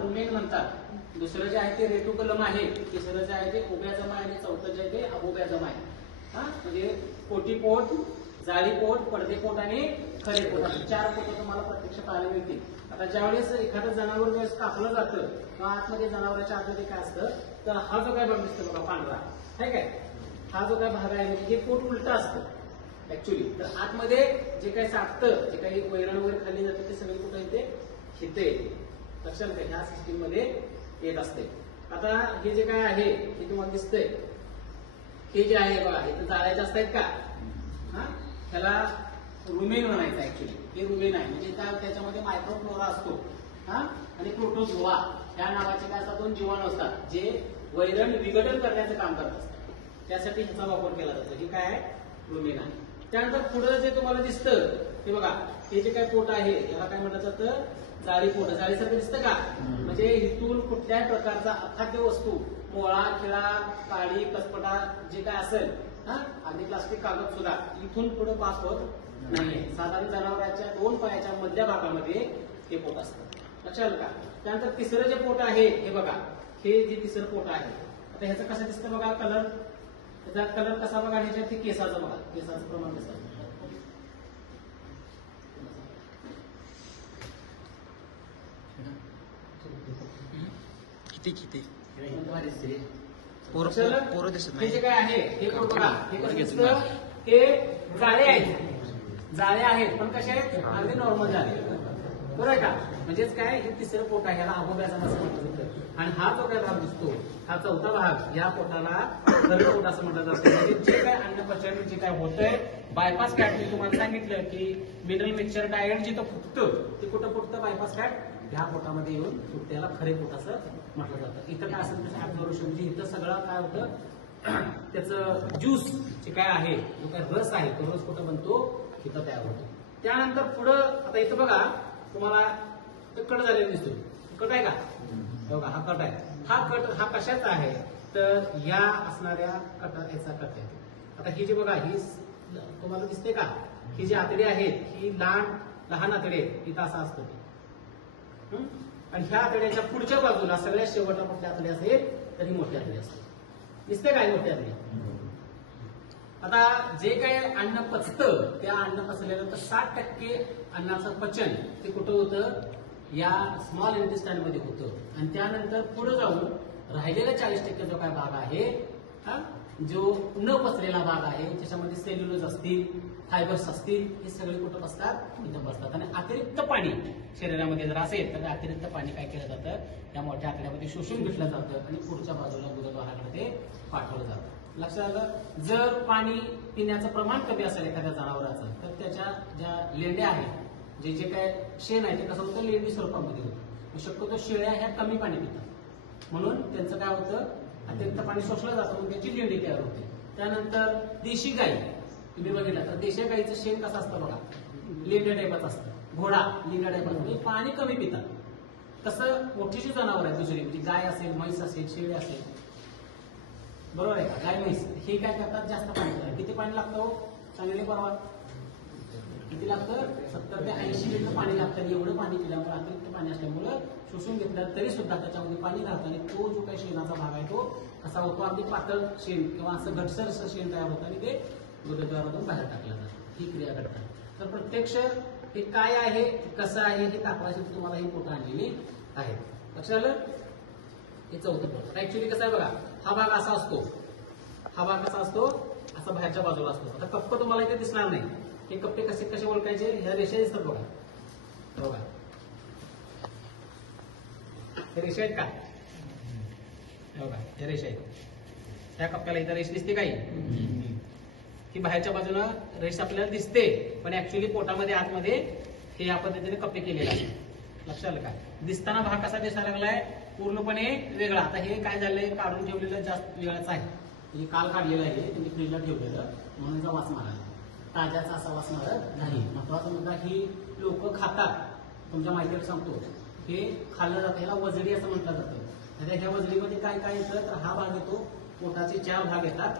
Rumen म्हणतात. दुसरं जे आहे ते रेटिक्युलम आहे, तिसरं जे आहे ते ओबॅझम आहे आणि चौथं जे आहे ते अबोबॅझम आहे. म्हणजे पोटीपोट, जाळीपोट, पडदेपोट आणि खरेपोट असे 4 पोट तुम्हाला प्रत्यक्ष पाहायला मिळतील. आता ज्यावेळेस एखादं जनावर ज्यावेळेस कापलं जातं किंवा आतमध्ये जनावरांच्या आतमध्ये काय असतं तर हा जो काय भाग दिसतो बघा पांढरा आहे काय, हा जो काय भाग आहे म्हणजे हे पोट उलट असतं ऍक्च्युली. तर आतमध्ये जे काही साठतं, जे काही वैरण वगैरे खाल्ली जाते ते सगळे कुठं येते, हिते येते. लक्षात घ्या, ह्या सिस्टीम मध्ये येत असते. आता हे जे काय आहे हे तुम्हाला दिसतंय, हे जे आहे बघा इथं जाळ्या जास्त आहेत का, त्याला रुमेन म्हणायचं ऍक्च्युली. हे रुमेन आहे म्हणजे त्याच्यामध्ये मायक्रोफ्लोरा असतो आणि प्रोटोझोआ या नावाचे काय असतात 2 जीवाणू असतात जे वैरण विघटन करण्याचं काम करत असतात. त्यासाठी ह्याचा वापर केला जातो. हे काय आहे, रुमेन आहे. त्यानंतर पुढे जे तुम्हाला दिसतं ते बघा, हे जे काय पोट आहे याला काय म्हटलं जातं, जाळी पोट. जाळीसारखं दिसतं का, म्हणजे इथून कुठल्याही प्रकारचा अखाद्य वस्तू, मोळा, खिळा, काडी, कसपटा जे काय असेल आणि प्लास्टिक कागद सुद्धा इथून पुढे पास होत नाहीये. साधारण जनावरांच्या 2 पायाच्या मधल्या भागामध्ये हे पोट असतं. लक्षात आलं का. त्यानंतर तिसरं जे पोट आहे हे बघा, हे जे तिसरं पोट आहे आता ह्याचं कसं दिसतं बघा, कलर, त्याचा कलर कसा बघा, ह्याच्यात ते केसाचं बघा, केसाचं प्रमाण कसं किती किती पोरं दिसत नाही. हे जे काय आहे हे पोट बघा, हे कसं दिसतं, हे जाळे आहेत, जाळे आहेत पण कसे आहेत, अगदी नॉर्मल जाळे, बरोबर आहे का. म्हणजेच काय, हे तिसरं पोट आहे, याला अबोबॅझम असं म्हटलं जातं. आणि हा जो काय भाग दिसतो हा चौथा भाग, या पोटाला खरपोट असं म्हटलं जातं. म्हणजे जे काय अन्नपचन जे काय होतंय, बायपास फॅट मी तुम्हाला सांगितलं की मिनरल मिक्सचर डायट जिथं फुटतं ते कुठं फुटतं, बायपास फॅट ह्या पोटामध्ये येऊन फुटतं, त्याला खरे पोट असं म्हटलं जातं. इथं काय असेल तसं ऍब्झॉर्प्शन, म्हणजे इथं सगळं काय होतं त्याचं ज्यूस जे काय आहे, जो काय रस आहे तो रस कुठं बनतो, इथं तयार होतो. त्यानंतर पुढं आता इथं बघा तुम्हाला कट झालेला दिसतो, कट आहे का बघा, हा कट आहे. हा कट हा कशाचा आहे तर या असणाऱ्या याचा कट आहे. आता ही जी बघा ही तुम्हाला दिसते का, ही जी आतडी आहेत ही लहान आतडी आहेत, इथं असं असतं. आणि ह्या आतड्याच्या पुढच्या बाजूला सगळ्यात शेवटला कुठल्या आतडी असेल तर ही मोठी आतडी असते. दिसते काय मोठी आतडी. आता जे काही अन्न पचतं त्या अन्न पचल्यानंतर 60% अन्नाचं पचन ते कुठं होतं, या स्मॉल इंटेस्टाइन मध्ये होतं. आणि त्यानंतर पुढे जाऊन राहिलेला 40% जो काय भाग आहे जो न पचलेला भाग आहे, त्याच्यामध्ये सेल्युलोज असतील, फायबर्स असतील, हे सगळे कुठं बसतात, इथं बसतात. आणि अतिरिक्त पाणी शरीरामध्ये जर असेल तर अतिरिक्त पाणी काय केलं जातं, त्या मोठ्या आतड्यामध्ये शोषून घेतलं जातं आणि पुढच्या बाजूला गुदद्वाराकडे ते पाठवलं जातं. लक्षात आलं. जर पाणी पिण्याचं प्रमाण कमी असेल एखाद्या जनावराचं तर त्याच्या ज्या लेंड्या आहेत, जे जे काय शेण आहे ते कसं होतं, लेंडी स्वरूपामध्ये होतं. शक्यतो शेळ्या ह्या कमी पाणी पितात म्हणून त्यांचं काय होतं, अतिरिक्त पाणी शोषलं जातं म्हणून त्याची लेंडी तयार होते. त्यानंतर देशी गाई तुम्ही बघितलं तर देशी गाईचं शेण कसं असतं बघा, लेंड्या टाईपच असतं. घोडा लेंड्या टाईप असतं, पाणी कमी पितात. तसं मोठी जी जनावर आहे दुसरी म्हणजे गाय असेल, म्हैस असेल, शेळी असेल, बरोबर आहे का, गाय म्हैस हे काय करतात, जास्त पाणी पितात. किती पाणी लागतं सांगितले परवा, किती लागतं, 70 ते 80 लिटर पाणी लागतं. एवढं पाणी पिल्यामुळे अतिरिक्त पाणी असल्यामुळं शोषून घेतलं तरी सुद्धा त्याच्यामध्ये पाणी राहतं आणि तो जो काही शेणाचा भाग आहे तो कसा होतो, अगदी पातळ शेण किंवा असं घटसर असं शेण तयार होतं आणि ते गुदद्वारातून बाहेर टाकलं जातं. ही क्रिया घडतात. तर प्रत्यक्ष हे काय आहे, कसं आहे हे दाखवायसाठी तुम्हाला ही फोटो आणलेली आहे. लक्षात आलं. हे चौथं पोट. ऍक्च्युली कसं आहे बघा, हा भाग असा असतो, हा भाग कसा असतो, असा बाहेरच्या बाजूला असतो. आता कप्प तुम्हाला इथे दिसणार नाही. हे कप्पे कसे ओळखायचे, ह्या रेषा दिसतात बघा, बघा हे रेषा आहेत का, बघा हे रेषा आहेत. त्या कप्प्याला इथं रेष दिसते काही, ही बाहेरच्या बाजूला रेष आपल्याला दिसते पण ऍक्च्युली पोटामध्ये आतमध्ये हे या पद्धतीने कप्पे केलेले आहे. लक्षात आलं का. दिसताना भाग कसा दिसायला लागलाय, पूर्णपणे वेगळा. आता हे काय झालंय, काढून ठेवलेलं जास्त वेगळाच आहे, म्हणजे काल काढलेलं आहे त्यांनी फ्रीजला ठेवलेलं म्हणून वास मारायला, ताज्याचा असा वास मारत नाही. महत्वाचा मुद्दा, ही लोक खातात, तुमच्या माहितीवर सांगतो, हे खाल्लं जातं, ह्याला वजडी असं म्हटलं जातं. ह्या वजडीमध्ये काय काय येतं तर हा भाग येतो, पोटाचे 4 भाग येतात.